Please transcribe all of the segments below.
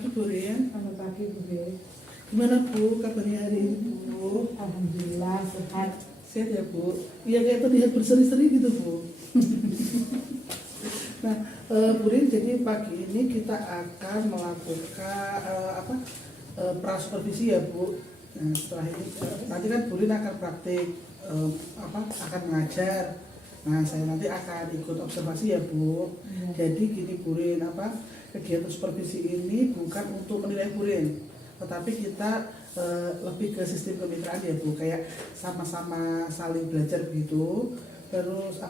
pagi Bu Rin. Selamat pagi Bu Rin. Gimana Bu kabarnya hari ini Bu? Alhamdulillah sehat. Sehat ya Bu? Iya kayak terlihat berseri-seri gitu Bu. Nah Bu Rin, jadi pagi ini kita akan melakukan prasupervisi ya Bu. Nah, setelah ini nanti kan Bu Rin akan praktik akan mengajar. Nah saya nanti akan ikut observasi ya Bu. Jadi gini Bu Rin, kegiatan supervisi ini bukan untuk menilai Bu Rin, tetapi kita lebih ke sistem kemitraan ya Bu, kayak sama-sama saling belajar begitu. Terus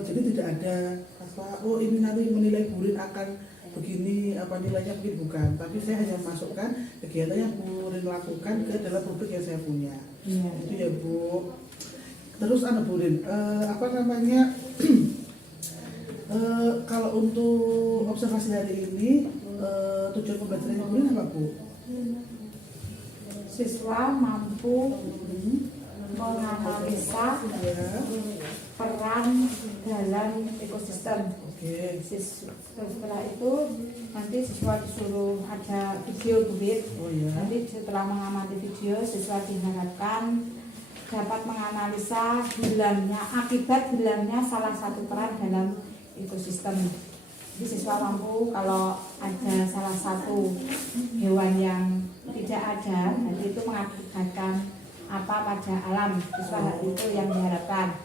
jadi tidak ada ini nanti menilai Bu Rin akan begini, nilainya mungkin bukan, tapi saya hanya masukkan kegiatan yang Bu Rin lakukan ke dalam rubrik yang saya punya. Itu ya Bu. Terus Bu Rin, kalau untuk observasi hari ini tujuan pembelajarannya Bu Rin apa Bu? Siswa mampu menganalisa peran dalam ekosistem. Oke. Setelah itu nanti siswa disuruh ada video Bu Rin. Oh iya. Nanti setelah mengamati video, siswa diharapkan dapat menganalisa akibat hilangnya salah satu peran dalam ekosistem. Jadi siswa mampu kalau ada salah satu hewan yang tidak ada, nanti itu mengakibatkan apa pada alam. Siswa itu yang diharapkan.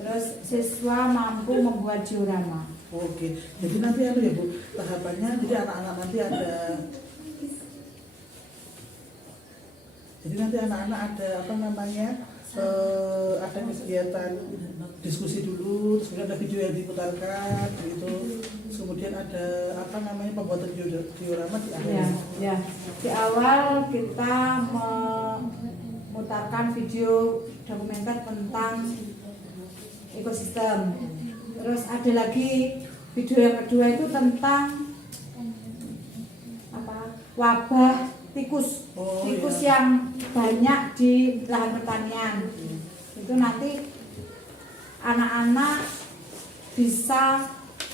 Terus siswa mampu membuat diorama. Oke, jadi nanti ya Bu, tahapannya jadi anak-anak nanti ada ada kegiatan diskusi dulu, terus kemudian ada video yang diputarkan gitu, terus kemudian ada pembuatan diorama di akhir. Ya. Di awal kita memutarkan video dokumenter tentang ekosistem. Terus ada lagi video yang kedua itu tentang wabah tikus. Tikus yang banyak di lahan pertanian. Itu nanti anak-anak bisa,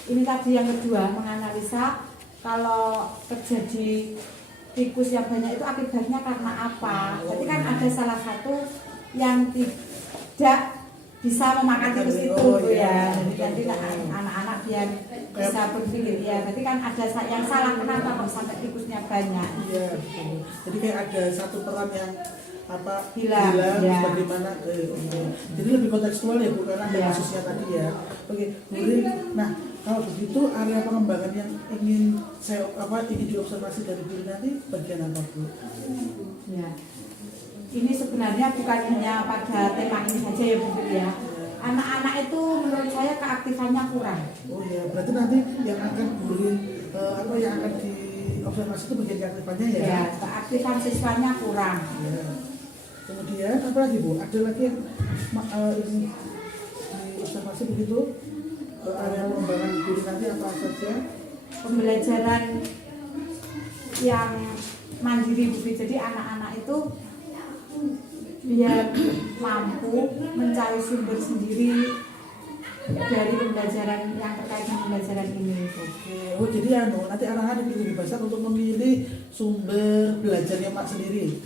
ini tadi yang kedua, menganalisa kalau terjadi tikus yang banyak itu akibatnya karena apa. Jadi kan ada salah satu yang tidak bisa memakan tikus itu ya. Jadi anak-anak biar bisa berpikir ya. Berarti kan ada yang salah, kenapa kok sampai tikusnya banyak? Iya. Jadi kayak ada satu peran yang hilang ya. Bagaimana jadi lebih kontekstual ya Bu, karena ada kasusnya tadi ya. Oke Bu Rin, nah kalau begitu area pengembangan yang ingin diobservasi dari Bu Rin nanti bagian apa Bu? Ya. Ini sebenarnya bukan hanya pada tema ini saja ya Bu ya. Anak-anak itu menurut saya keaktifannya kurang. Oh ya, berarti nanti yang akan Bu Rin yang akan diobservasi itu bagian keaktifannya ya? Ya, keaktifan siswanya kurang. Ya. Kemudian apa lagi Bu? Ada lagi yang ini diobservasi begitu? Area pengembangan Bu Rin nanti apa saja? Pembelajaran yang mandiri Bu. Jadi anak-anak itu biar mampu mencari sumber sendiri dari pembelajaran yang terkait dengan pembelajaran ini. Oke, jadi nanti anak-anak dibebaskan untuk memilih sumber belajarnya Mak sendiri.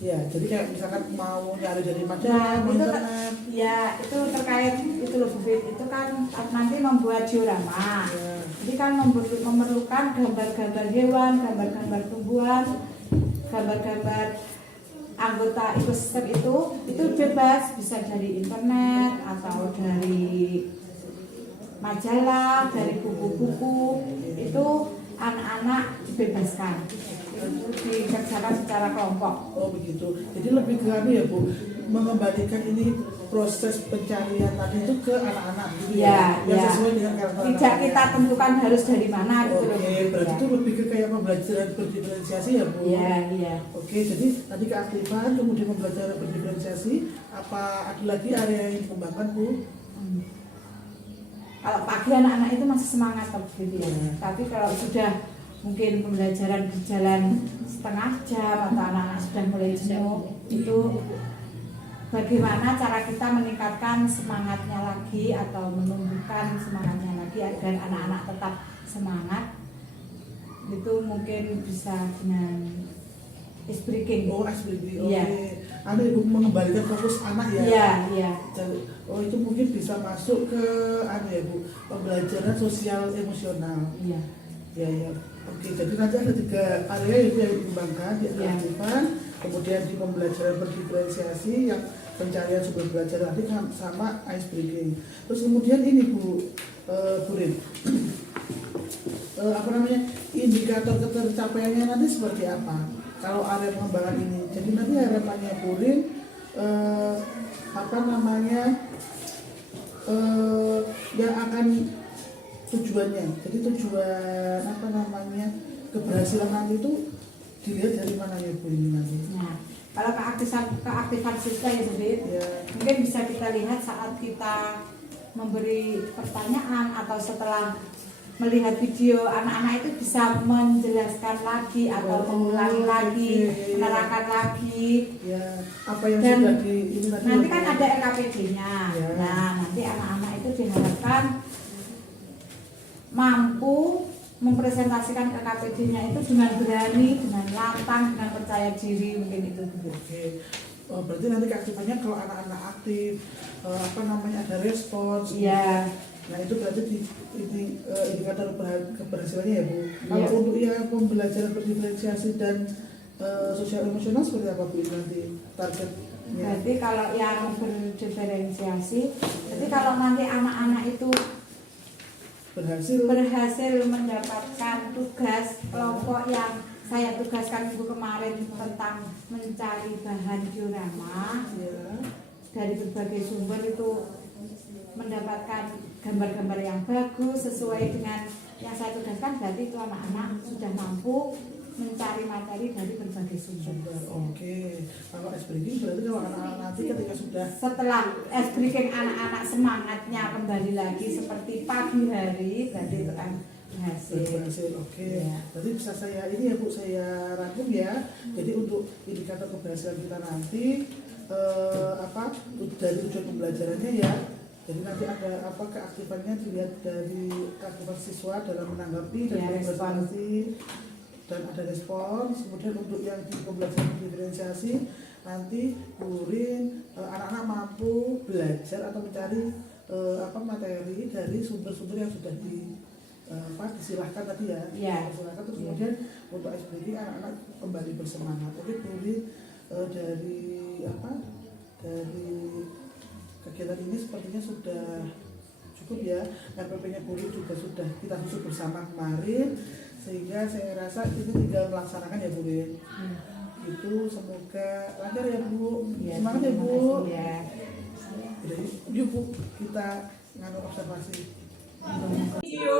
Ya, jadi kayak misalkan mau nyari dari majalah, internet. Ya, itu terkait itu loh Bu. Itu kan nanti membuat diorama. Ya. Jadi kan memerlukan gambar-gambar hewan, gambar-gambar tumbuhan, gambar-gambar anggota ekosistem itu bebas, bisa dari internet atau dari majalah, dari buku-buku. Itu anak-anak dibebaskan. Itu dikerjakan secara kelompok. Oh begitu. Jadi lebih ke ya Bu, mengembalikan ini proses pencarian tadi itu ke anak-anak gitu ya. Yang sesuai dengan karakter. Tidak kita tentukan harus dari mana gitu loh. Oke, berarti itu lebih ke kayak pembelajaran berdiferensiasi ya Bu. Iya. Oke, jadi tadi keaktifan, kemudian pembelajaran berdiferensiasi, apa ada lagi area yang dikembangkan Bu? Kalau pagi anak-anak itu masih semangat gitu ya. Tapi kalau sudah mungkin pembelajaran berjalan setengah jam atau anak-anak sudah mulai jenuh, itu bagaimana cara kita meningkatkan semangatnya lagi atau menumbuhkan semangatnya lagi agar anak-anak tetap semangat itu mungkin bisa dengan ice breaking. Oh, ice breaking. Oke. Iya. Anu Ibu mengembalikan fokus anak ya. Iya, iya. Oh, itu mungkin bisa masuk ke anu ya Bu, pembelajaran sosial emosional. Iya. Ya, ya. Oke, jadi nanti ada 3 area itu yang dikembangkan, di Ya. aktifan, kemudian di pembelajaran berdiferensiasi yang pencarian sumber belajar nanti sama ice breaking. Terus kemudian ini Bu, Bu Rin, apa namanya, indikator ketercapaiannya nanti seperti apa? Kalau area pengembangan ini, jadi nanti harapannya Bu Rin, apa namanya, yang akan tujuannya, jadi tujuan apa namanya keberhasilan nanti itu dilihat dari mana ya Bu ini nanti? Nah, kalau keaktifan siswa ya Sudit, Ya, mungkin bisa kita lihat saat kita memberi pertanyaan atau setelah melihat video, anak-anak itu bisa menjelaskan lagi atau mengulangi lagi, menerangkan lagi. ya, apa yang Dan sudah di ini nanti kan ada LKPD-nya. Ya. Nah, nanti anak-anak itu diharapkan mampu mempresentasikan LKPD-nya itu dengan berani, dengan lantang, dengan percaya diri, mungkin itu. Oke. Oh, berarti nanti keaktifannya kalau anak-anak aktif, apa namanya ada respons. Iya. Nah itu berarti ini indikator keberhasilannya ya Bu. Kalau Iya. untuk ya pembelajaran berdiferensiasi dan sosial emosional seperti apa Bu nanti targetnya? Berarti kalau yang berdiferensiasi, berarti kalau nanti anak-anak itu berhasil mendapatkan tugas kelompok yang saya tugaskan minggu kemarin tentang mencari bahan diorama Ya. dari berbagai sumber, itu mendapatkan gambar-gambar yang bagus sesuai dengan yang saya tugaskan, berarti itu anak-anak sudah mampu mencari materi dari berbagai sumber. Oke. Kalau ice breaking berarti kalau anak-anak nanti ketika sudah Setelah ice breaking anak-anak semangatnya kembali lagi seperti pagi hari, berarti itu kan berhasil. Oke. Ya. Berarti bisa saya ini ya Bu, saya rangkum ya. Jadi untuk indikator keberhasilan kita nanti apa dari tujuan pembelajarannya ya. Jadi nanti ada apa keaktifannya dilihat dari keaktifan siswa dalam menanggapi dan Ya, berpartisipasi dan ada respons. Kemudian untuk yang di pembelajaran diferensiasi nanti gurin anak-anak mampu belajar atau mencari apa materi dari sumber-sumber yang sudah disilahkan tadi ya. Ya. Disilahkan, terus kemudian untuk ice breaking anak-anak kembali bersemangat. Oke gurin, dari apa dari kegiatan ini sepertinya sudah cukup ya. RPP-nya gurin juga sudah kita susun bersama kemarin, sehingga saya rasa ini tinggal melaksanakan ya Bu Rin. Itu semoga lancar ya Bu. Ya, Semangat ya terima Bu. kasih ya. Jadi yuk Bu, kita nganu observasi. Video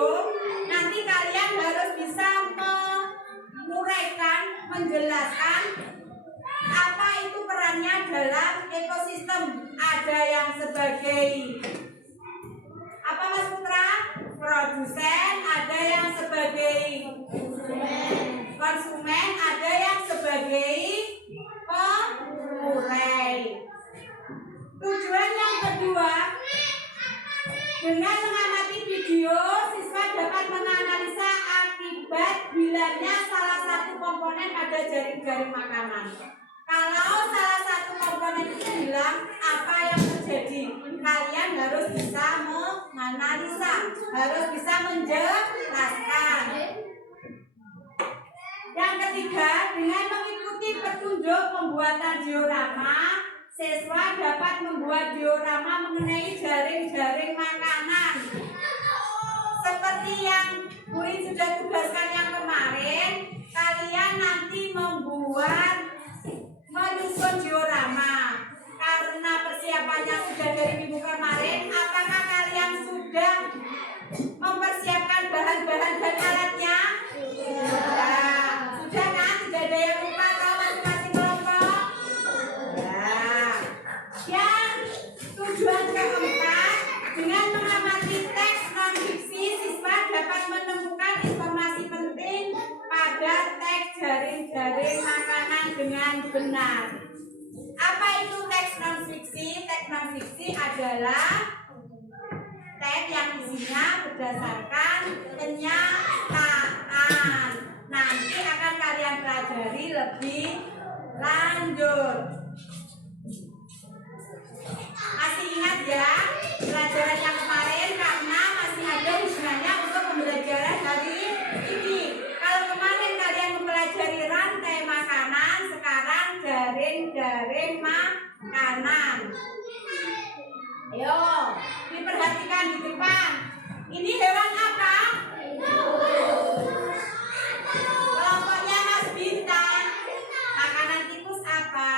nanti kalian harus bisa menguraikan, menjelaskan apa itu perannya dalam ekosistem. Ada yang sebagai apa Mas Putra? Produsen, ada yang sebagai konsumen, ada yang sebagai pengurai. Tujuan yang kedua, dengan mengamati video, siswa dapat menganalisa akibat hilangnya salah satu komponen pada jaring-jaring makanan. Kalau salah satu komponen itu hilang, apa yang terjadi? Kalian harus bisa menganalisa, harus bisa menjelaskan. Yang ketiga, dengan mengikuti petunjuk pembuatan diorama, siswa dapat membuat diorama mengenai jaring-jaring makanan. Seperti yang Bu Rin sudah tugaskan yang kemarin, kalian nanti menyusun diorama. Karena persiapannya sudah dari minggu kemarin, apakah kalian sudah mempersiapkan bahan-bahan dan alatnya? Sudah kan? Tidak ada yang lupa kalau masing-masing kelompok? Yang tujuan keempat, dengan mengamati teks non-fiksi, siswa dapat menemukan informasi penting pada teks jaring-jaring makanan dengan benar. Apa itu teks non-fiksi? Teks non-fiksi adalah teks yang isinya berdasarkan kenyataan. lebih lanjut. Masih ingat ya pelajaran yang kemarin, karena masih ada hubungannya untuk pembelajaran hari ini. Kalau kemarin kalian mempelajari rantai makanan, sekarang jaring-jaring makanan. Ayo, diperhatikan di depan. Ini hewan apa? Kelompoknya Mas Bintang. Makanan tikus apa?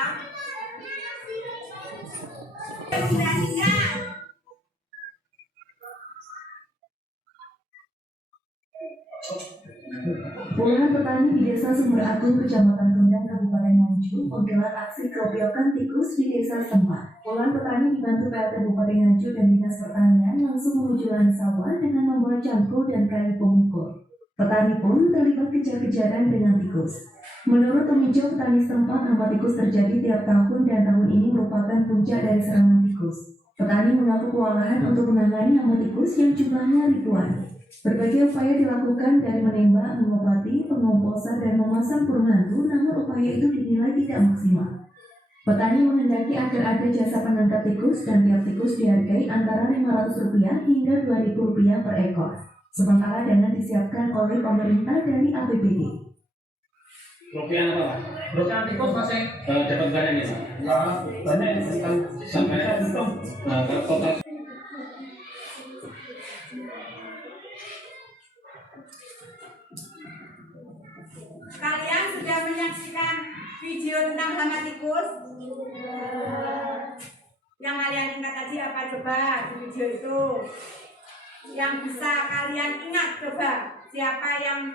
Perhatikan. Puluhan petani di Desa Sumber Agung, Kecamatan Kendang, Kabupaten Nganjuk menggelar aksi keropyokan tikus di desa setempat. Puluhan petani dibantu PLT Bupati Nganjuk dan Dinas Pertanian langsung menuju lahan sawah dengan membawa cangkul dan kayu pemukul. Petani pun terlibat kejar-kejaran dengan tikus. Menurut peninjau petani setempat, hama tikus terjadi tiap tahun dan tahun ini merupakan puncak dari serangan tikus. Petani mengaku kewalahan untuk menangani hama tikus yang jumlahnya ribuan. Berbagai upaya dilakukan dari menembak, mengobati, pengomposan, dan memasang burung hantu, namun upaya itu dinilai tidak maksimal. Petani menghendaki agar ada jasa penangkap tikus dan tiap tikus dihargai antara Rp500 hingga Rp2.000 per ekor. Sementara dana disiapkan oleh pemerintah dari APBD. Rupiah apa, Pak? Rupiah tikus masih dapat banyak ya, Pak? Ya, banyak sampai total. Kalian sudah menyaksikan video tentang hama tikus? Yang kalian ingat tadi apa coba di video itu? Yang bisa kalian ingat coba? Siapa yang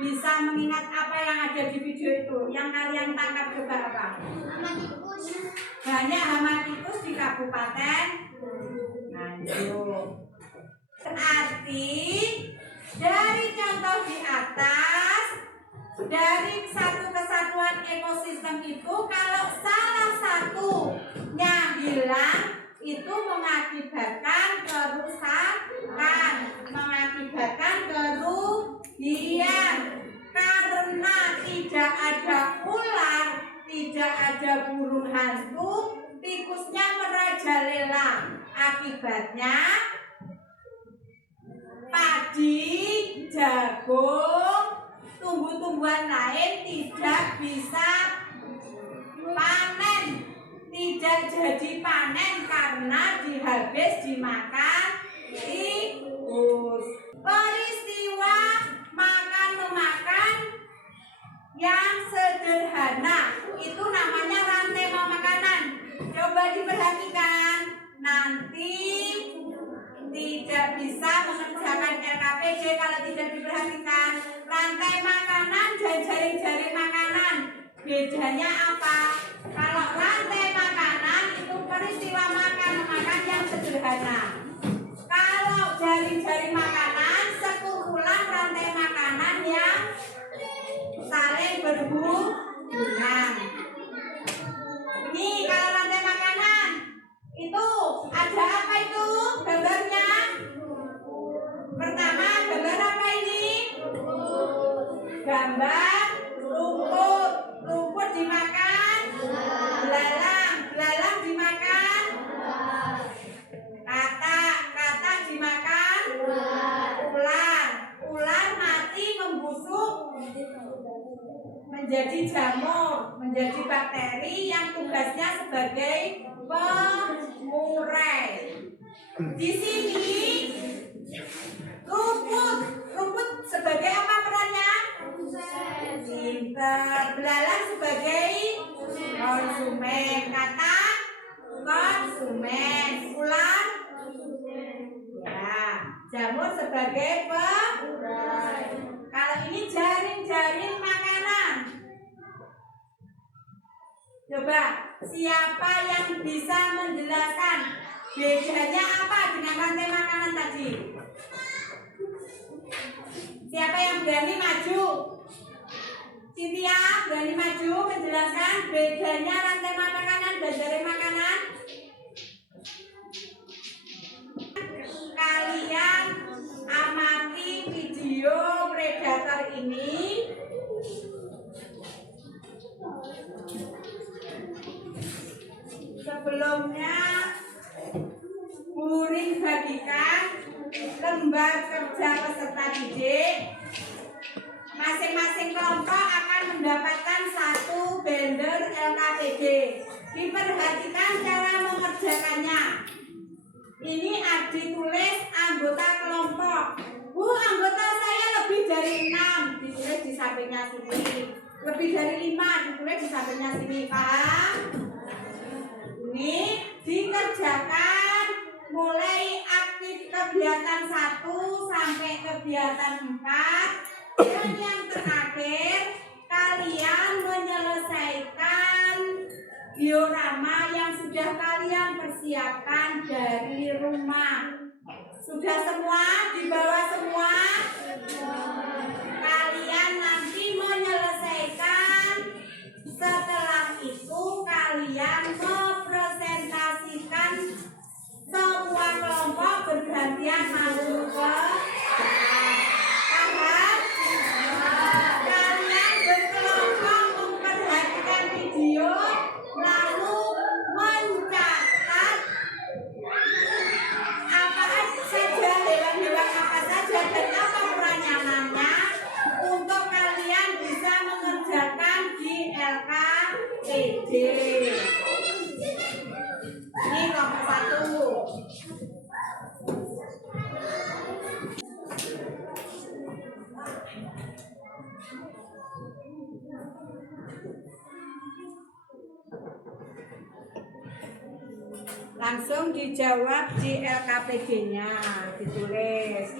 bisa mengingat apa yang ada di video itu? Yang kalian tangkap coba apa? Banyak hama tikus di Kabupaten Nganjuk. Berarti dari contoh di atas, dari satu kesatuan ekosistem itu, kalau salah satunya hilang, itu mengakibatkan kerusakan, mengakibatkan kerugian. Karena tidak ada ular, tidak ada burung hantu, tikusnya merajalela. Akibatnya padi, jagung, tumbuh-tumbuhan lain tidak bisa panen, tidak jadi panen karena dihabis dimakan tikus. Peristiwa makan-memakan yang sederhana itu namanya rantai makanan. Coba diperhatikan, nanti tidak bisa mengerjakan LKPD kalau tidak diperhatikan. Rantai makanan dan jaring-jaring makanan, bedanya apa? Kalau rantai makanan itu peristiwa makan-makan yang sederhana. Kalau jaring-jaring makanan, sekumpulan rantai makanan yang saling berhubungan. Ini kalau rantai makanan itu ada apa itu gambarnya? Pertama, gambar apa ini? Gambar rumput. Rumput dimakan belalang. Belalang dimakan katak dimakan ular. Ular mati membusuk menjadi jamur, menjadi bakteri yang tugasnya sebagai pengurai. Di sini rumput sebagai apa perannya? Pinter. Belalang sebagai konsumen, katak konsumen, ular ya, jamur sebagai pengurai. Kalau ini jaring-jaring makanan. Coba siapa yang bisa menjelaskan bedanya apa dengan rantai makanan tadi? Siapa yang berani maju? Cynthia, berani maju menjelaskan bedanya rantai makanan dan jaring makanan? Kalian amati video predator ini. Diperhatikan cara mengerjakannya. Ini ditulis anggota kelompok. Bu, anggota saya lebih dari 6, ditulis di sampingnya sini. Lebih dari 5, ditulis di sampingnya sini. Paham? Ini dikerjakan mulai kegiatan 1 sampai kegiatan 4. Dan yang terakhir, kalian menyelesaikan diorama yang sudah kalian persiapkan dari rumah. Sudah semua? Dibawa semua? Kalian nanti menyelesaikan. Setelah itu kalian mempresentasikan, semua kelompok bergantian maju ke depan. Paham? Kalian berkelompok memperhatikan video, lalu mencatat apa saja, hewan-hewan apa saja dan apa perancangannya untuk kalian bisa mengerjakan di LKPD. Ini kelompok 1. Langsung dijawab di LKPD-nya, ditulis,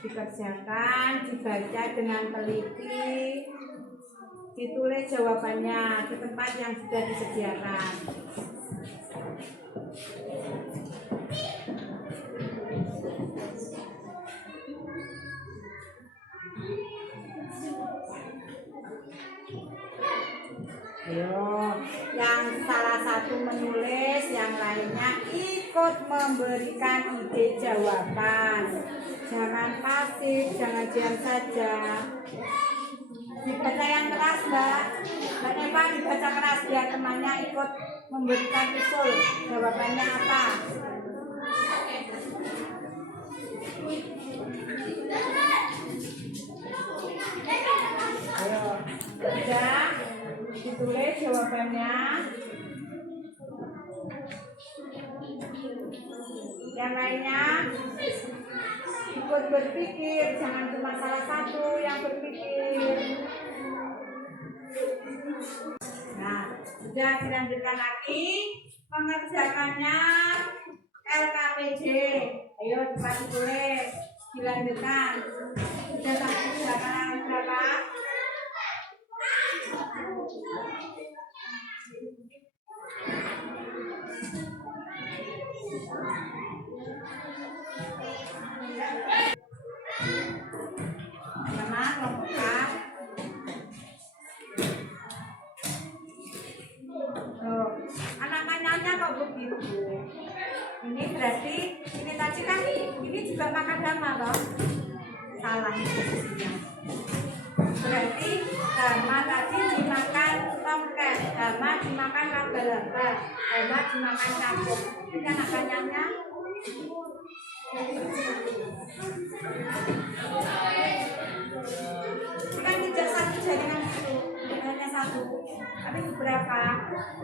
dikerjakan, dibaca dengan teliti, ditulis jawabannya di tempat yang sudah disediakan. Ayo, yang salah satu menulis, yang lainnya ikut memberikan ide jawaban. Jangan pasif, jangan diam saja. Dibaca yang keras, Mbak. Mbak Neva dibaca keras biar temannya ikut memberikan usul. Jawabannya apa? Ayo, udah. Ditulis jawabannya. Yang lainnya ikut berpikir, jangan cuma salah satu yang berpikir. Nah, sudah dilanjutkan lagi mengerjakannya LKPD. Ayo cepat ditulis, dilanjutkan. Sudah sampai kerjaan berapa? Sama kelompok A. Tuh, anak-anaknya kok begitu? Ini berarti ini tadi kan ini juga makan dharma toh? Salah posisinya. Berarti dharma tadi dimakan tomcat, dharma dimakan raba-raba, dharma dimakan capung. Ini kan anak-anaknya. Kan tidak satu jaringan itu, hanya satu. Tapi beberapa.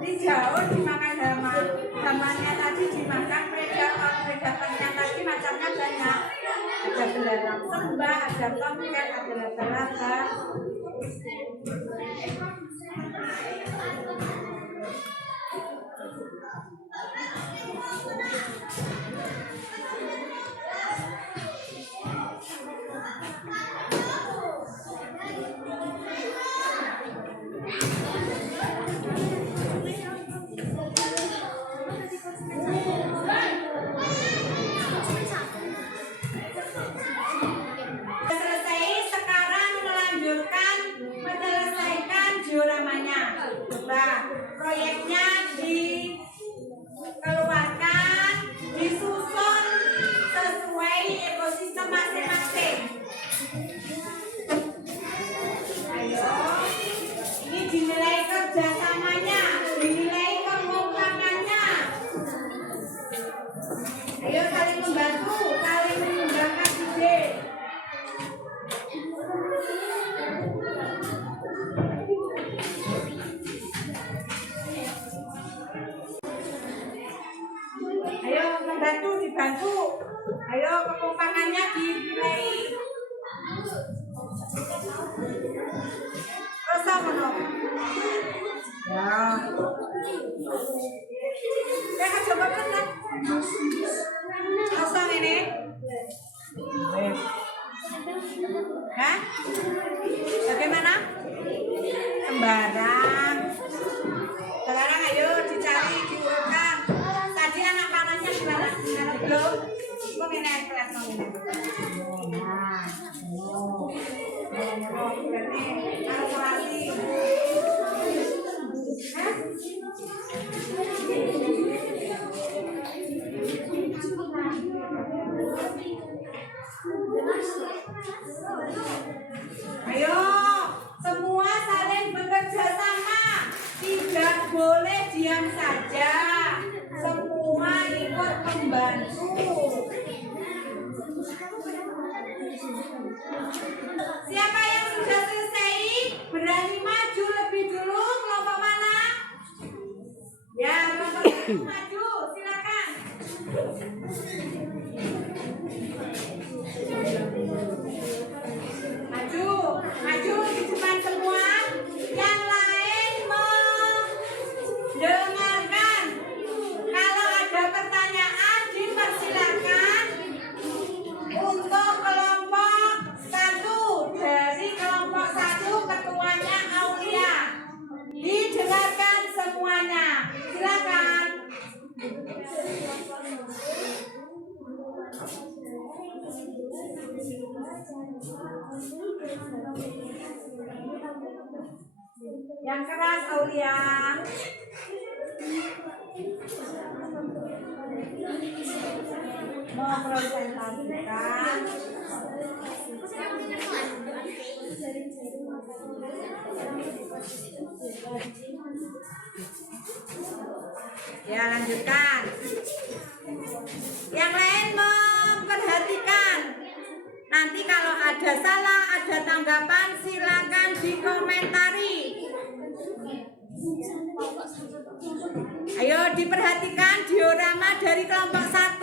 Ini jauh dimakan hama, hamanya tadi dimakan predator, predatornya tadi macamnya banyak. Ada belerang sembah, ada tomcat, ada raba-raba. Selesai, sekarang melanjutkan menyelesaikan dioramanya. Coba proyeknya dikeluarkan, disusun sesuai ekosistem masing-masing. Ayo, ini dinilai kerjasamanya, dinilai pengembangannya. Ayo saling membantu, saling mengembangkan ide. Kakak coba kan? Kosong ini. Hah? Bagaimana? Sembarang. Sekarang ayo dicari, diurutkan. Tadi anak panasnya gimana? Gimana belum? Kok ini kelas mau ini? Nah, berarti kalkulasi. Hah? Ayo, semua saling bekerja sama. Tidak boleh diam saja. Semua ikut membantu. Siapa yang sudah selesai berani maju lebih dulu? Kelompok mana? Ya, kelompok itu maju. Silakan. Maju, maju di depan semua. Yang lain mendengarkan. Kalau ada pertanyaan dipersilakan untuk kelompok 1. Dari kelompok 1 ketuanya Aulia. Didengarkan semuanya. Silakan. Yang keras Aulia. Mau presentasikan. Ya, lanjutkan. Yang lain memperhatikan. Nanti kalau ada salah, ada tanggapan, silakan dikomentari. Ayo diperhatikan diorama dari kelompok 1.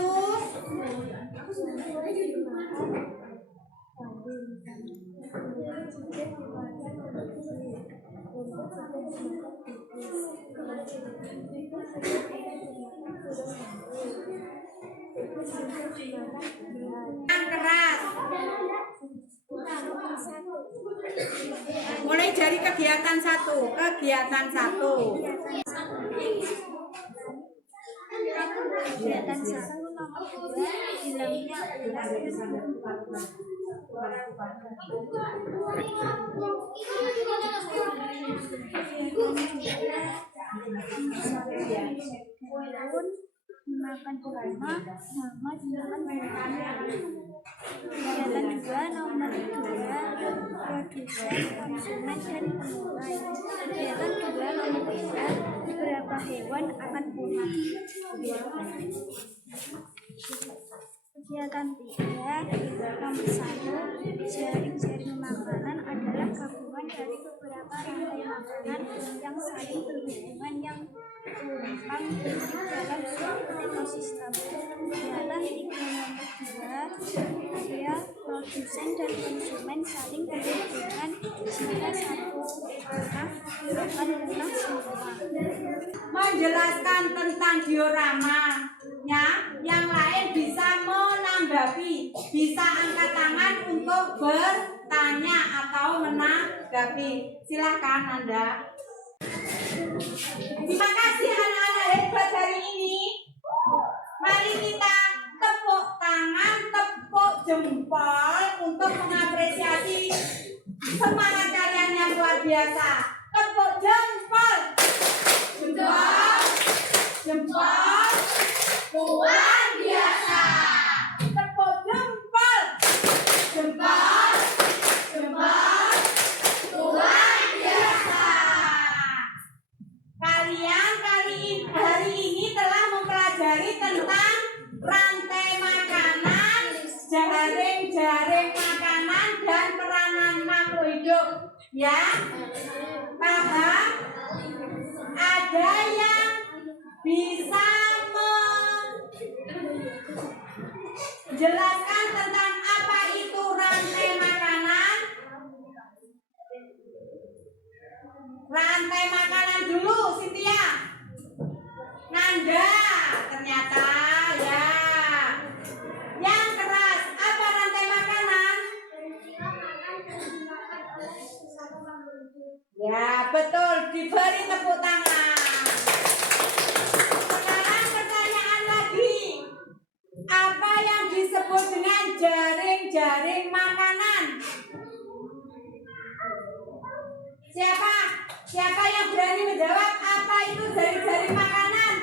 Yang keras. Mulai dari kegiatan 1. Kegiatan 1. Kegiatan 1 nomor 2 hilangnya makan bersama sama dengan mereka. Kegiatan 2 nomor 2 produsen, konsumen dan pemulai. Kegiatan 2 nomor 3 beberapa hewan akan punah. Kegiatan 3 nomor 1 jaring-jaring makanan adalah gabungan dari beberapa rantai makanan yang saling berhubungan yang tumpang tindih dalam suatu ekosistem. Kegiatan 3 nomor 2 area produsen dan konsumen saling berhubungan sehingga satu punah akan punah semua. Menjelaskan tentang dioramanya, yang lain bisa menanggapi, bisa angkat tangan untuk bertanya atau menanggapi. Silakan Anda. Terima kasih anak-anak hebat hari ini. Mari kita tepuk tangan, tepuk jempol untuk mengapresiasi semangat kalian yang luar biasa. Tepuk jempol. Jempol. Jempol. Luar biasa. Tepuk jempol. Jempol. Jempol. Luar biasa. Kalian hari ini telah mempelajari tentang rantai makanan, jaring-jaring makanan, dan peranan makhluk hidup. Ya, paham? Ada yang bisa menjelaskan tentang apa itu rantai makanan? Rantai makanan dulu, Cynthia. Anda. Ternyata ya. Yang keras apa rantai makanan? Ya betul, diberi tepuk tangan. Sekarang pertanyaan lagi. Apa yang disebut dengan jaring-jaring makanan? Siapa yang berani menjawab apa itu jaring-jaring makanan?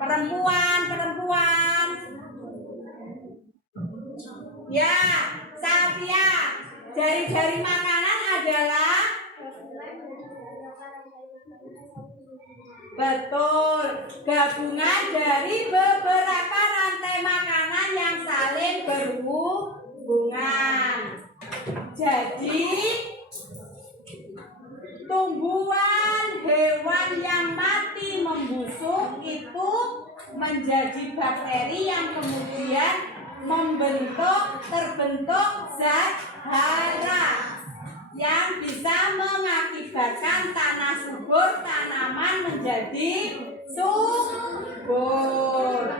Perempuan. Ya, Safia. Jaring-jaring makanan adalah betul, gabungan dari beberapa rantai makanan yang saling berhubungan. Jadi tumbuhan, hewan yang mati membusuk itu menjadi bakteri yang kemudian terbentuk zat hara yang bisa mengakibatkan tanah subur, tanaman menjadi subur.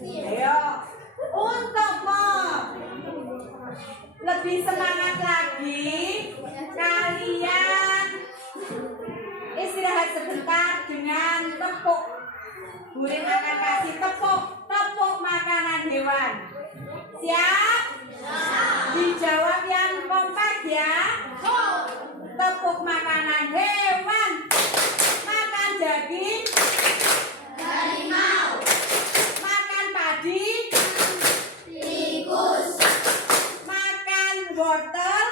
Ayo, untuk lebih semangat lagi, kalian istirahat sebentar dengan tepuk. Burin akan kasih tepuk makanan hewan. Siap? Dijawab yang kompak ya. Tepuk makanan hewan. Makan daging harimau. Makan padi tikus. Makan wortel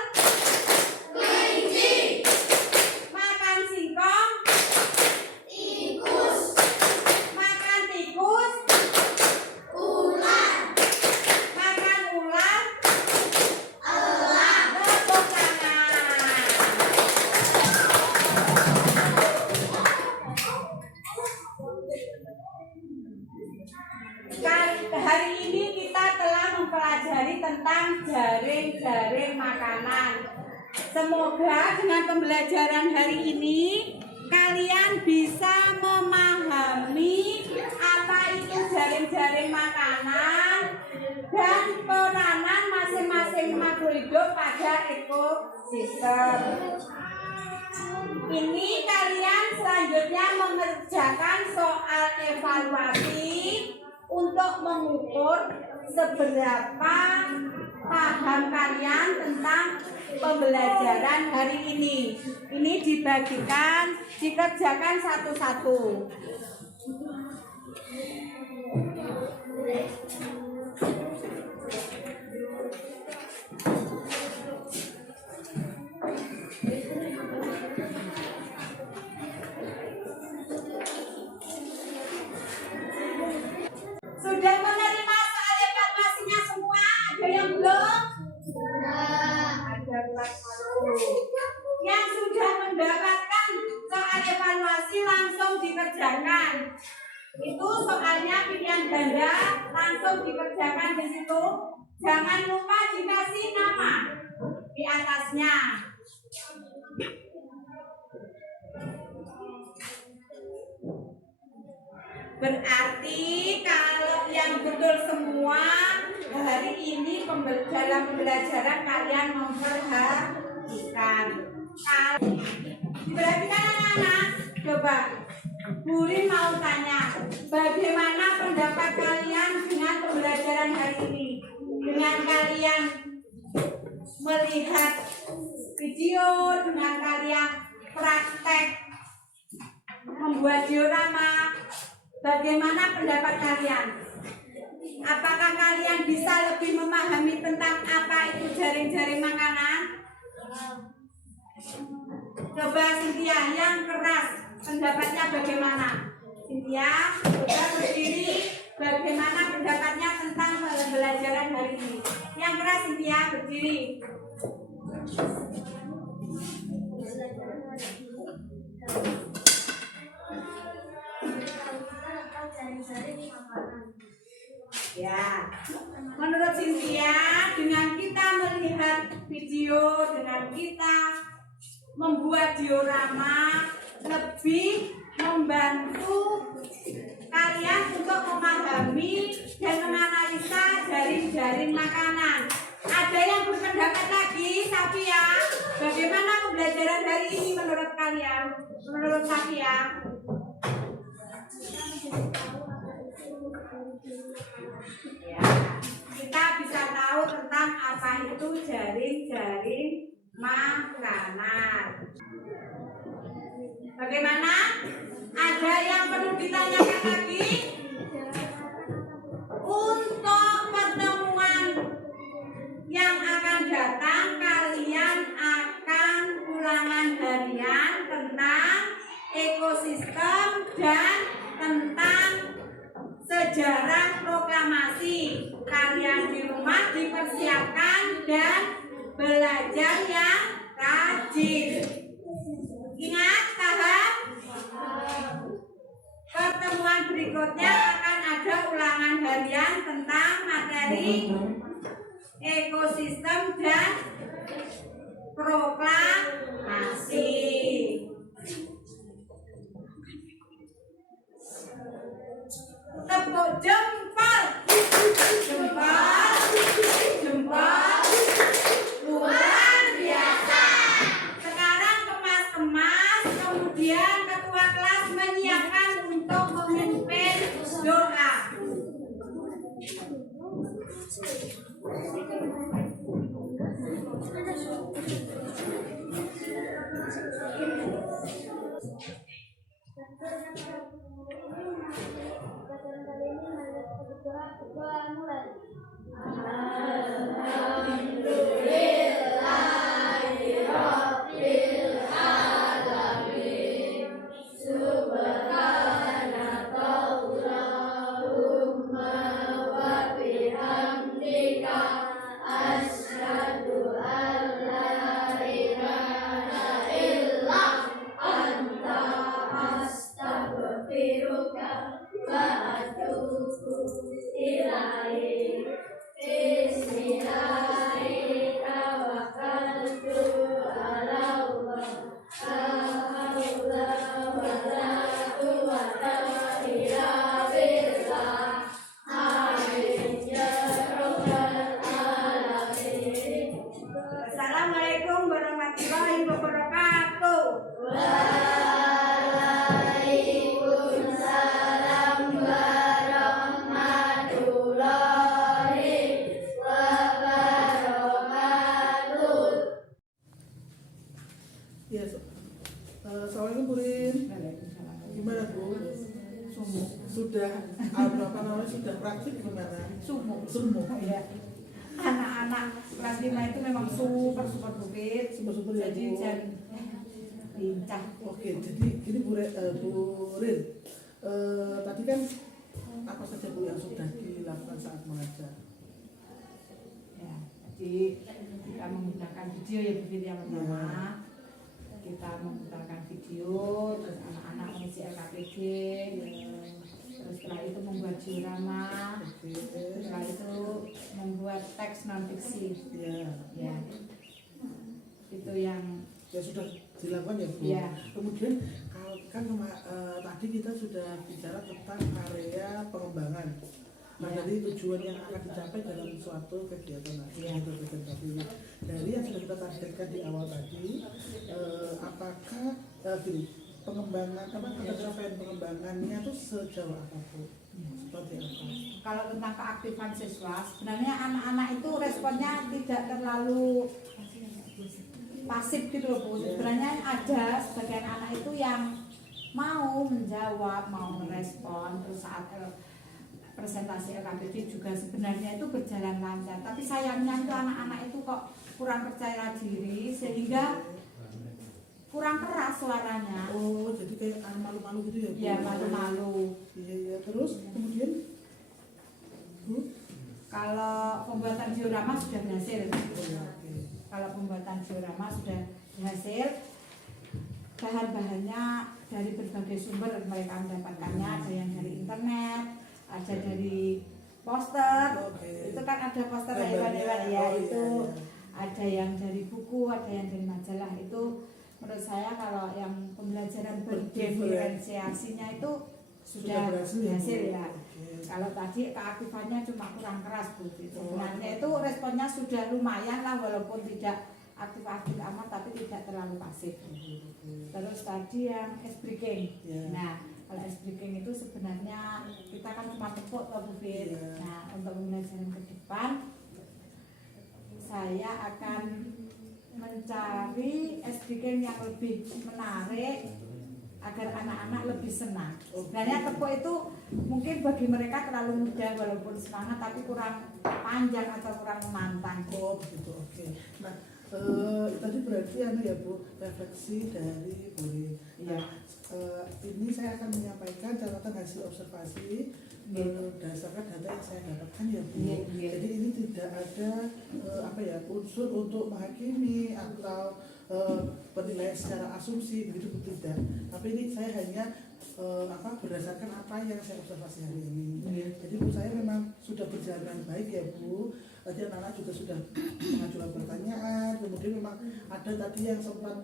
kelinci. Makan singkong tikus. Makan tikus ular. Makan ular elang. Tepuk tangan. Hari ini kita telah mempelajari tentang jaring-jaring makanan. Semoga dengan pembelajaran hari ini kalian bisa memahami apa itu jaring-jaring makanan dan peranan masing-masing makhluk hidup pada ekosistem. Ini kalian selanjutnya mengerjakan soal evaluasi untuk mengukur seberapa paham kalian tentang pembelajaran hari ini. Ini dikerjakan satu-satu. Sudah menerima soal evaluasinya semua? Ada yang belum? Ada kelas 1. Yang sudah mendapatkan soal evaluasi langsung dikerjakan. Itu soalnya pilihan ganda langsung dikerjakan di situ. Jangan lupa dikasih nama di atasnya. Berarti kalau yang betul semua hari ini dalam pembelajaran kalian memperhatikan. Diperhatikan anak-anak. Coba Burin mau tanya, bagaimana pendapat kalian dengan pembelajaran hari ini? Dengan kalian melihat video, dengan kalian praktek membuat diorama, bagaimana pendapat kalian? Apakah kalian bisa lebih memahami tentang apa itu jaring-jaring makanan? Coba Cynthia yang keras, pendapatnya bagaimana? Cynthia, coba berdiri, bagaimana pendapatnya tentang pembelajaran hari ini? Yang keras Cynthia, berdiri. Ya, menurut Cynthia, dengan kita melihat video, dengan kita membuat diorama, lebih membantu kalian untuk memahami dan menganalisa jaring-jaring makanan. Ada yang berpendapat lagi, Safia? Bagaimana pembelajaran hari ini menurut kalian? Menurut Safia? Ya, kita bisa tahu tentang apa itu jaring-jaring makanan. Bagaimana? Ada yang perlu ditanyakan lagi? Untuk pertemuan yang akan datang, kalian akan ulangan harian tentang ekosistem dan tentang sejarah proklamasi. Kalian di rumah dipersiapkan dan belajar yang rajin. Ingat, paham? Pertemuan berikutnya akan ada ulangan harian tentang materi ekosistem dan proklamasi. Tepuk jempol, jempol, jempol, luar biasa. Sekarang kemas-kemas, kemudian ketua kelas menyiapkan untuk memimpin doa. Assalamualaikum warahmatullahi wabarakatuh. Waalaikumsalam warahmatullahi wabarakatuh. Ya, Assalamualaikum Bu Rin. Gimana Bu? Sudah apa namanya, sudah praktik gimana? Sumuk. Ya. Anak-anak kelas 5 itu memang super bukit, Super ya, jadi Bu. jadi lincah. Oke, jadi ini Bu Rin, tadi kan apa saja Bu yang sudah dilakukan saat mengajar? Ya, jadi kita menggunakan video ya Bu yang pertama. Kita menggunakan video, terus anak-anak mengisi LKPD, terus setelah itu membuat diorama, setelah itu membuat teks non fiksi. Ya, itu yang sudah dilakukan ya Bu. Ya. Kemudian kalau kan tadi kita sudah bicara tentang area pengembangan. Nah, dari tujuan yang akan dicapai dalam suatu kegiatan itu dari yang sudah kita targetkan di awal tadi, apakah pengembangan pencapaian pengembangannya itu sejauh apa Bu? Seperti apa? kalau tentang keaktifan siswa, sebenarnya anak-anak itu responnya tidak terlalu pasif gitu loh Bu. Sebenarnya ada sebagian anak itu yang mau menjawab, mau merespon, terus saat presentasi LKPD juga sebenarnya itu berjalan lancar. Tapi sayangnya itu anak-anak itu kok kurang percaya diri sehingga kurang keras suaranya. Oh, jadi kayak malu-malu gitu ya Bu? Ya, malu-malu. Iya, terus kemudian Bu? Kalau pembuatan diorama sudah berhasil. Oke. Kalau pembuatan diorama sudah berhasil, bahan-bahannya dari berbagai sumber mereka mendapatkannya, ada yang dari internet, ada dari poster. Itu kan ada poster hewan-hewan ya, itu ada yang dari buku, ada yang dari majalah. Itu menurut saya kalau yang pembelajaran berdiferensiasinya itu sudah berhasil ya. Kalau tadi keaktifannya cuma kurang keras Bu. Sebenarnya itu responnya sudah lumayan lah walaupun tidak aktif-aktif amat tapi tidak terlalu pasif. Terus tadi yang ice breaking. Nah, kalau ice breaking itu sebenarnya kita kan cuma tepuk atau Bu Fit. Nah, untuk pembelajaran ke depan saya akan mencari ice breaking yang lebih menarik agar anak-anak lebih senang. Sebenarnya tepuk itu mungkin bagi mereka terlalu mudah walaupun semangat tapi kurang panjang atau kurang menantang. Oh begitu, oke. Nah tadi berarti ya Bu, refleksi dari Bu Rin. Iya. Ini saya akan menyampaikan catatan hasil observasi berdasarkan data yang saya dapatkan ya Bu. Jadi ini tidak ada unsur untuk menghakimi atau penilaian secara asumsi begitu tidak. Tapi ini saya hanya berdasarkan apa yang saya observasi hari ini. Jadi Bu saya memang sudah berjalan dengan baik ya Bu. Tadi anak-anak juga sudah mengajukan pertanyaan. Kemudian memang ada tadi yang sempat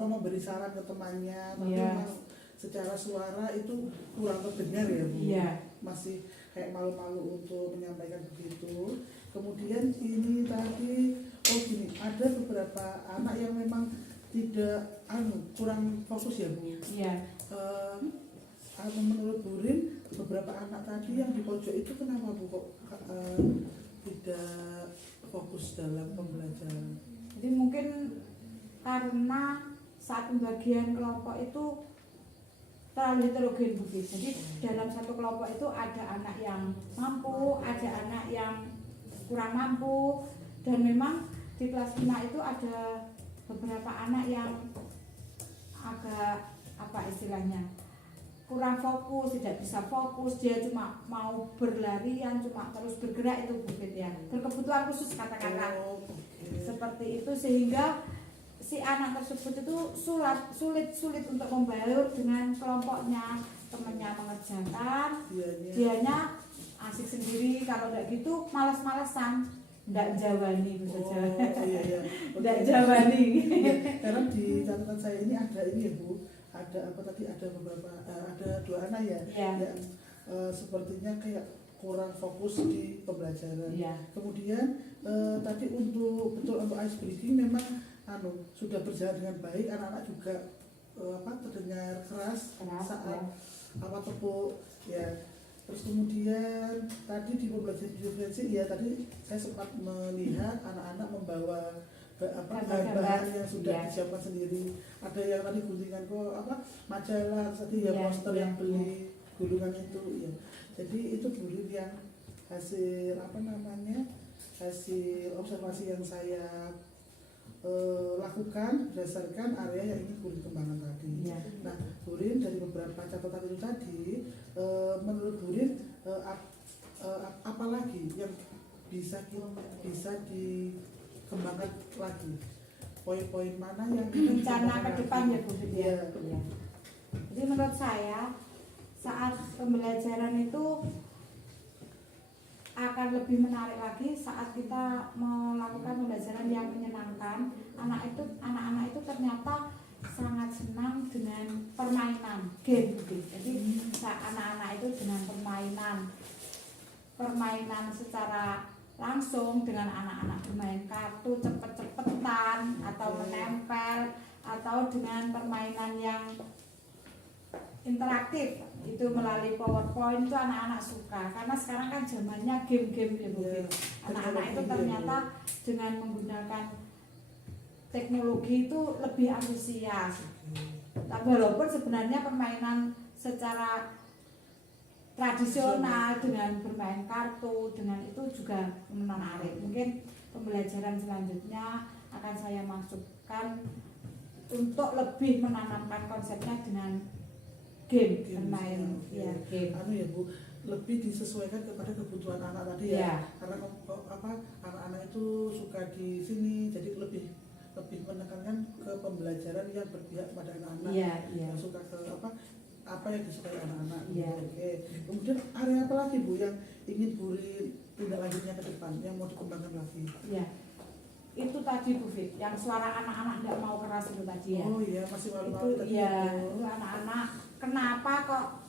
memberi saran ke temannya. Tapi memang secara suara itu kurang terdengar ya Bu. Masih kayak malu-malu untuk menyampaikan begitu. Kemudian ini tadi ada beberapa anak yang memang tidak kurang fokus ya Bu. Menurut Bu Rin, beberapa anak tadi yang di pojok itu kenapa Bu kok tidak fokus dalam pembelajaran? Jadi mungkin karena saat pembagian kelompok itu terlalu heterogen Bu. Jadi dalam satu kelompok itu ada anak yang mampu, ada anak yang kurang mampu, dan memang di kelas 5 itu ada beberapa anak yang agak kurang fokus, tidak bisa fokus, dia cuma mau berlarian, cuma terus bergerak itu Bu ya. Berkebutuhan khusus katakanlah. Seperti itu sehingga si anak tersebut itu sulit untuk membaur dengan kelompoknya. Temannya mengerjakan, dianya asik sendiri, kalau enggak gitu malas-malasan, enggak jawani enggak jawani. Karena di catatan saya ini ada ini ya Bu, ada dua anak ya yang sepertinya kayak kurang fokus di pembelajaran. Kemudian tadi untuk ice breaking memang sudah berjalan dengan baik, anak-anak juga terdengar keras saat tepuk ya. Terus kemudian tadi di pembelajaran diferensi ya tadi saya sempat melihat anak-anak membawa bahan-bahan yang sudah disiapkan sendiri. Ada yang tadi guntingan majalah tadi ya, poster yang beli gulungan itu ya. Jadi itu dulu yang hasil hasil observasi yang saya lakukan berdasarkan area yang ingin Bu Rin kembangkan tadi. Nah, Bu Rin dari beberapa catatan itu tadi, menurut Bu Rin apa lagi yang bisa dikembangkan lagi? Poin-poin mana yang rencana ke depan ya Bu Rin? Jadi menurut saya saat pembelajaran itu akan lebih menarik lagi saat kita melakukan pembelajaran yang menyenangkan. Anak-anak itu ternyata sangat senang dengan permainan game. Jadi anak-anak itu dengan permainan secara langsung, dengan anak-anak bermain kartu cepet-cepetan atau menempel, atau dengan permainan yang interaktif itu melalui PowerPoint, itu anak-anak suka karena sekarang kan zamannya game-game ya Bu. Anak-anak itu ternyata dengan menggunakan teknologi itu lebih antusias. Walaupun sebenarnya permainan secara tradisional dengan bermain kartu dengan itu juga menarik. Mungkin pembelajaran selanjutnya akan saya masukkan untuk lebih menanamkan konsepnya dengan game bermain ya game. Ya Bu, lebih disesuaikan kepada kebutuhan anak tadi ya. Karena anak-anak itu suka di sini, jadi lebih menekankan ke pembelajaran yang berpihak kepada anak-anak. Yang suka ke apa yang disukai anak-anak. Oke. Kemudian area apa lagi Bu yang ingin Bu Rin tindak lanjutnya ke depan yang mau dikembangkan lagi? itu tadi Bu Fit, yang suara anak-anak nggak mau keras itu tadi ya. Oh iya, masih Itu malu-malu tadi ya, Bu. itu anak-anak kenapa kok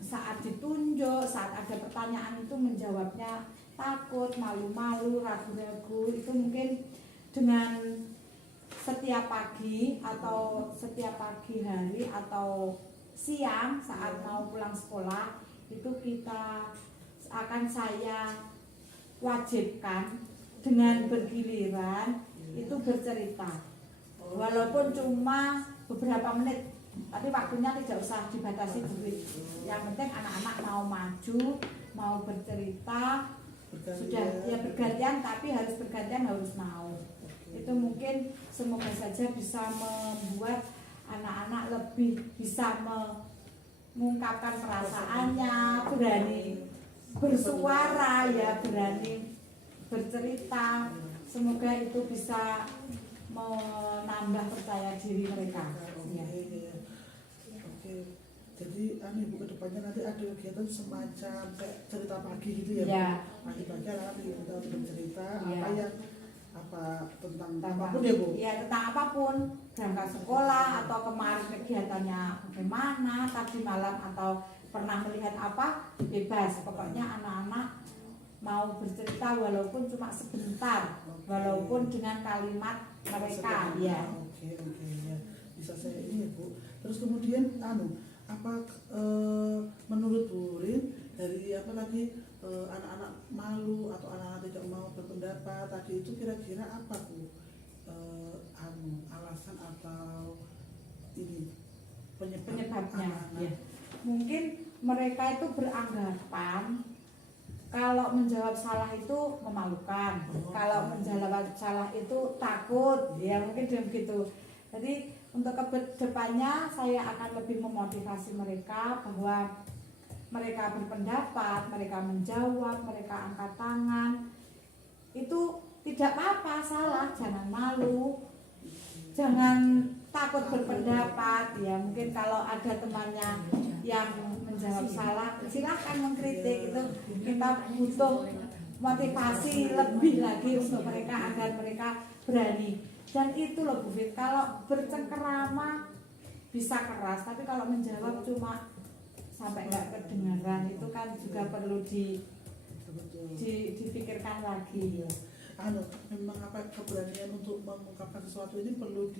saat ditunjuk, saat ada pertanyaan itu menjawabnya takut, malu-malu, ragu-ragu. Itu mungkin dengan setiap pagi hari atau siang saat mau pulang sekolah itu saya wajibkan dengan bergiliran itu bercerita, walaupun cuma beberapa menit, tapi waktunya tidak usah dibatasi duit. Yang penting anak-anak mau maju, mau bercerita, sudah ya bergantian, tapi harus bergantian, harus mau. Itu mungkin semoga saja bisa membuat anak-anak lebih bisa mengungkapkan perasaannya, berani bersuara ya, berani bercerita. Semoga itu bisa menambah percaya diri mereka. Ya. Oke. Jadi Ibu kedepannya nanti ada kegiatan semacam kayak cerita pagi gitu ya, Ya. Pagi-pagi anak-anak kita untuk bercerita Ya. tentang apapun ya Bu. Ya, tentang apapun, berangkat sekolah atau kemarin kegiatannya bagaimana, tadi malam atau pernah melihat apa, bebas. Pokoknya anak-anak mau bercerita walaupun cuma sebentar, walaupun dengan kalimat mereka ya. Oke ya. Bisa saya ini ya Bu. Terus kemudian menurut Bu Rin dari anak-anak malu atau anak-anak tidak mau berpendapat tadi itu kira-kira apa Bu alasan atau ini Penyebabnya ya. Mungkin mereka itu beranggapan kalau menjawab salah itu memalukan, kalau menjawab salah itu takut, ya mungkin begitu. Jadi untuk kedepannya saya akan lebih memotivasi mereka bahwa mereka berpendapat, mereka menjawab, mereka angkat tangan, itu tidak apa-apa, salah, jangan malu, jangan takut berpendapat. Ya mungkin kalau ada temannya yang menjawab salah, silahkan mengkritik. Itu kita butuh motivasi lebih lagi untuk mereka agar mereka berani. Dan itu loh Bu Fit, kalau bercengkerama bisa keras, tapi kalau menjawab cuma sampai nggak kedengaran itu kan juga perlu dipikirkan lagi. Memang keberanian untuk mengungkapkan sesuatu ini perlu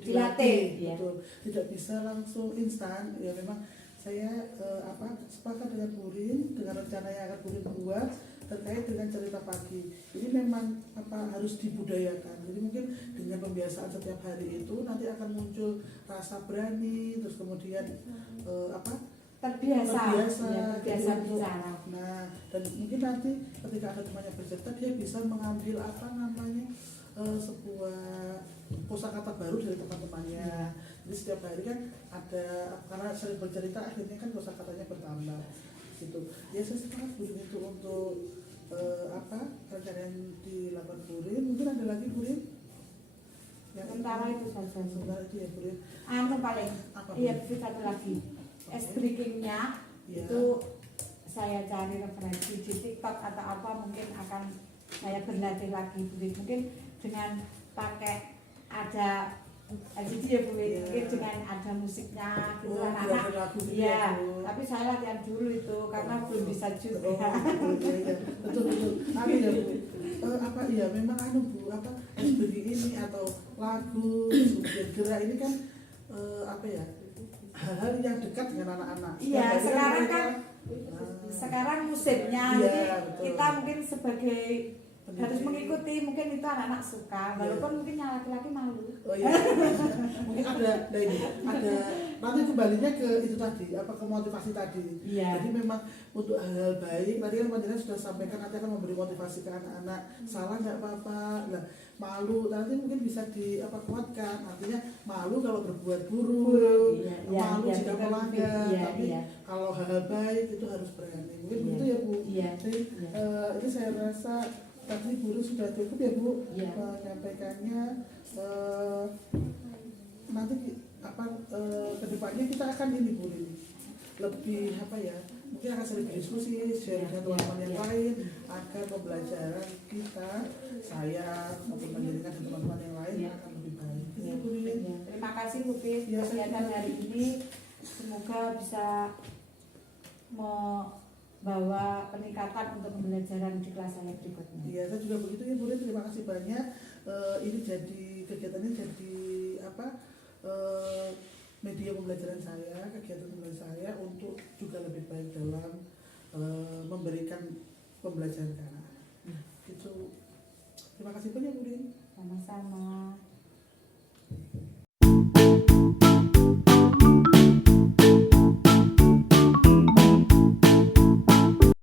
dilatih. Betul. Tidak bisa langsung instan. Ya memang saya sepakat dengan Bu Rin dengan rencana yang akan Bu Rin buat terkait dengan cerita pagi. Ini memang harus dibudayakan. Jadi mungkin dengan pembiasaan setiap hari itu nanti akan muncul rasa berani, terus kemudian terbiasa bicara. Nah, dan mungkin nanti ketika ada temannya bercerita dia bisa mengambil sebuah kosakata baru dari teman-temannya. Jadi setiap hari kan ada, karena sering bercerita akhirnya kan kosakatanya bertambah gitu. Ya saya sepakat Bu Rin itu untuk rencana yang dilakukan Bu Rin. Mungkin ada lagi Bu Rin? Sementara itu saja. Sementara itu ya Bu Rin. Paling iya satu lagi. Breakingnya itu saya cari referensi di TikTok atau apa, mungkin akan saya berlatih lagi. Mungkin dengan pakai ada jadi ya Bu, mungkin dengan ada musiknya gitu anak-anak. Iya, tapi saya latihan dulu itu karena belum bisa juga. Betul. Ya Bu. Memang Bu, SBG ini atau lagu kemudian gerak ini kan hal-hal yang dekat dengan anak-anak. Iya, sekarang kan sekarang musimnya, jadi betul. kita mungkin sebagai harus mengikuti, mungkin itu anak-anak suka, walaupun mungkin yang laki-laki malu. Oh iya, mungkin ada nanti kembalinya ke itu tadi, ke motivasi tadi. Iya. Jadi memang untuk hal-hal baik, tadi kan Panjenengan sudah sampaikan nanti akan memberi motivasi ke anak-anak, salah nggak apa-apa, malu nanti mungkin bisa kuatkan, artinya malu kalau berbuat buruk, malu jika melanggar, tapi kalau hal-hal baik itu harus berani. Mungkin begitu ya Bu. Jadi itu saya rasa tadi Bu Rin sudah cukup ya Bu menyampaikannya. Nanti kedepannya kita akan Bu Rin lebih mungkin akan sering diskusi, share dengan teman-teman yang lain agar pembelajaran kita saya maupun pendidikan dan teman-teman yang lain akan lebih baik. Itu Bu Rin. Ya, terima kasih Bu Pit Ya, kegiatan hari ini. Semoga bisa membawa peningkatan untuk pembelajaran di kelas saya berikutnya. Iya, saya juga begitu ya Bu Rin. Terima kasih banyak. Ini jadi kegiatannya jadi apa? Media pembelajaran saya, kegiatan pembelajaran saya untuk juga lebih baik dalam memberikan pembelajaran ke anak-anak. Itu terima kasih banyak Bu Rin. Sama-sama.